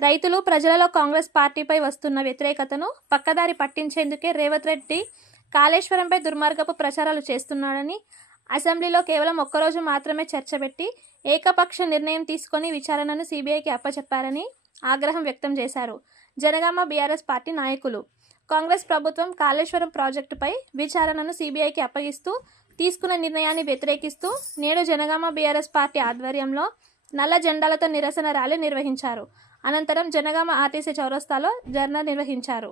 రైతులు ప్రజలలో కాంగ్రెస్ పార్టీపై వస్తున్న వ్యతిరేకతను పక్కదారి పట్టించేందుకే రేవంత్ రెడ్డి కాళేశ్వరంపై దుర్మార్గపు ప్రచారాలు చేస్తున్నాడని అసెంబ్లీలో కేవలం ఒక్కరోజు మాత్రమే చర్చ పెట్టి ఏకపక్ష నిర్ణయం తీసుకొని విచారణను సీబీఐకి అప్పచెప్పారని ఆగ్రహం వ్యక్తం చేశారు జనగామ బీఆర్ఎస్ పార్టీ నాయకులు. కాంగ్రెస్ ప్రభుత్వం కాళేశ్వరం ప్రాజెక్టుపై విచారణను సీబీఐకి అప్పగిస్తూ తీసుకున్న నిర్ణయాన్ని వ్యతిరేకిస్తూ నేడు జనగామ బీఆర్ఎస్ పార్టీ ఆధ్వర్యంలో నల్ల జెండాలతో నిరసన ర్యాలీ నిర్వహించారు. అనంతరం జనగామ ఆర్టీసీ చౌరస్తాలో ధర్నా నిర్వహించారు.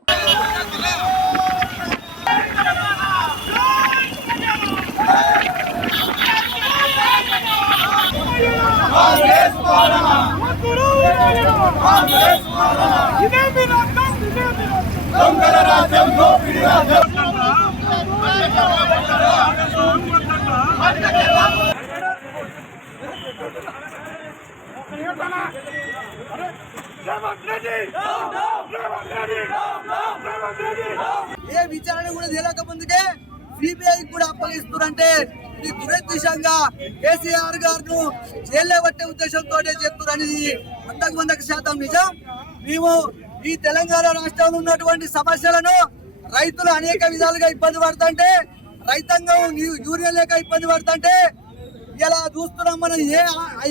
దొంగల రాజ్యం దోపిడి రాజ్యం రేవంత్ రెడ్డి రేవంత్ రెడ్డి రేవంత్ రెడ్డి ఏ విచారణ కూడా తెలియక ముందుకే సిబిఐ కూడా అప్పగిస్తున్నారంటే ఇది దురదృష్టంగా కేసీఆర్ గారు జైల్లో పట్టే ఉద్దేశంతో చెప్తున్నారని వందకు వందకు శాతం నిజం. మేము ఈ తెలంగాణ రాష్ట్రంలో ఉన్నటువంటి సమస్యలను రైతులు అనేక విధాలుగా ఇబ్బంది పడుతుంటే రైతాంగం యూ- యూరియన్ లేక ఇబ్బంది పడుతుంటే ఇలా చూస్తున్నాం మనం? ఏ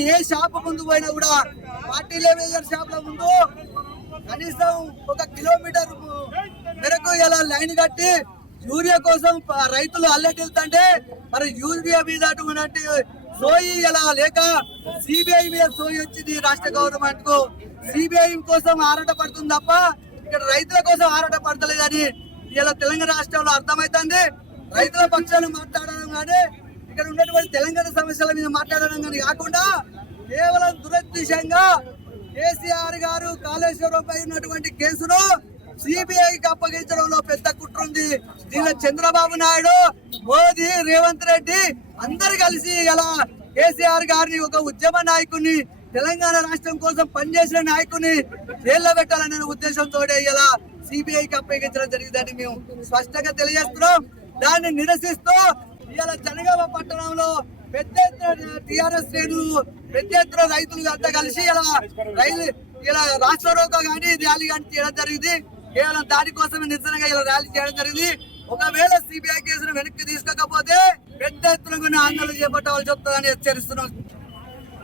ఏ షాప్ ముందు పోయినా కూడా పార్టీ లేవేజర్ షాప్ల ముందు కనీసం ఒక కిలోమీటర్ మేరకు ఇలా లైన్ కట్టి యూరియా కోసం రైతులు అల్లెటిల్తుంటే మరి యూరియా మీద అటువంటి సోయి ఎలా లేక సిబిఐ మీద సోయి వచ్చింది రాష్ట్ర గవర్నమెంట్కు సిబిఐ కోసం ఆరాట పడుతుంది తప్ప ఇక్కడ రైతుల కోసం ఆరాట పడతలేదని ఇలా తెలంగాణ రాష్ట్రంలో అర్థమవుతుంది. రైతుల పక్షాలు మాట్లాడడం కానీ ఇక్కడ ఉన్నటువంటి తెలంగాణ సమస్యల మీద మాట్లాడడం కానీ కాకుండా కేవలం దురదృష్టంగా కేసీఆర్ గారు కాళేశ్వరంపై ఉన్నటువంటి కేసును సిబిఐకి అప్పగించడంలో పెద్ద కుట్ర ఉంది. దీనిలో చంద్రబాబు నాయుడు మోదీ రేవంత్ రెడ్డి అందరు కలిసి ఇలా కేసీఆర్ గారిని ఒక ఉద్యమ నాయకుని తెలంగాణ రాష్ట్రం కోసం పనిచేసిన నాయకుని జైల్లో పెట్టాలనే ఉద్దేశంతో ఇలా సిబిఐకి అప్పగించడం జరిగిందని మేము స్పష్టంగా తెలియజేస్తున్నాం. దాన్ని నిరసిస్తూ ఇవాళ జనగామ పట్టణంలో పెద్ద ఎత్తున టిఆర్ఎస్ శ్రేణులు పెద్ద ఎత్తున రైతులు అంతా కలిసి ఇలా రైలు ఇలా రాష్ట్ర రోకో కానీ ర్యాలీ కానీ చేయడం జరిగింది. కేవలం దానికోసమే నిరసనగా ఇలా ర్యాలీ చేయడం జరిగింది. ఒకవేళ సిబిఐ కేసును వెనక్కి తీసుకోకపోతే పెద్ద ఎత్తున కొన్ని ఆందోళన చేపట్టవలసి వస్తుందని హెచ్చరిస్తున్నాం.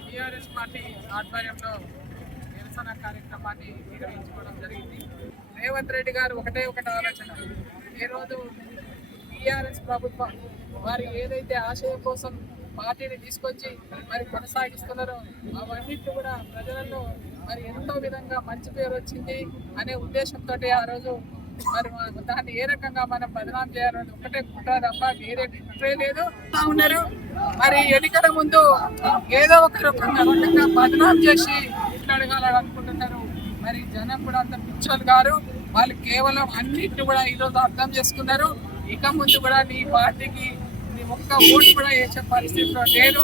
టీఆర్ఎస్ పార్టీ ఆధ్వర్యంలో నిరసన కార్యక్రమాన్ని నిర్వహించుకోవడం జరిగింది. రేవంత్ రెడ్డి గారు ఒకటే ఒకటి ఆలోచన. ఈరోజు టీఆర్ఎస్ ప్రభుత్వం వారి ఏదైతే ఆశయం కోసం పార్టీని తీసుకొచ్చి మరి కొనసాగిస్తున్నారో అవన్నిటి కూడా ప్రజలలో మరి ఎంతో విధంగా మంచి పేరు వచ్చింది అనే ఉద్దేశంతో ఆ రోజు మరి దాన్ని ఏ రకంగా మనం బదనాం చేయాలని ఒకటే కుట్ర తప్ప వేరే కుట్రే లేదు. ఉన్నారు. మరి ఎన్నికల ముందు ఏదో ఒక రకంగా బదనాం చేసి ఇట్లా అనుకుంటున్నారు మరి జనం కూడా అంత పిచ్చోలు గారు వాళ్ళు కేవలం అన్నింటిని కూడా ఈరోజు అర్థం చేసుకున్నారు. ఇక ముందు కూడా నీ పార్టీకి నీ ఒక్క ఓటు కూడా వేసే పరిస్థితిలో నేను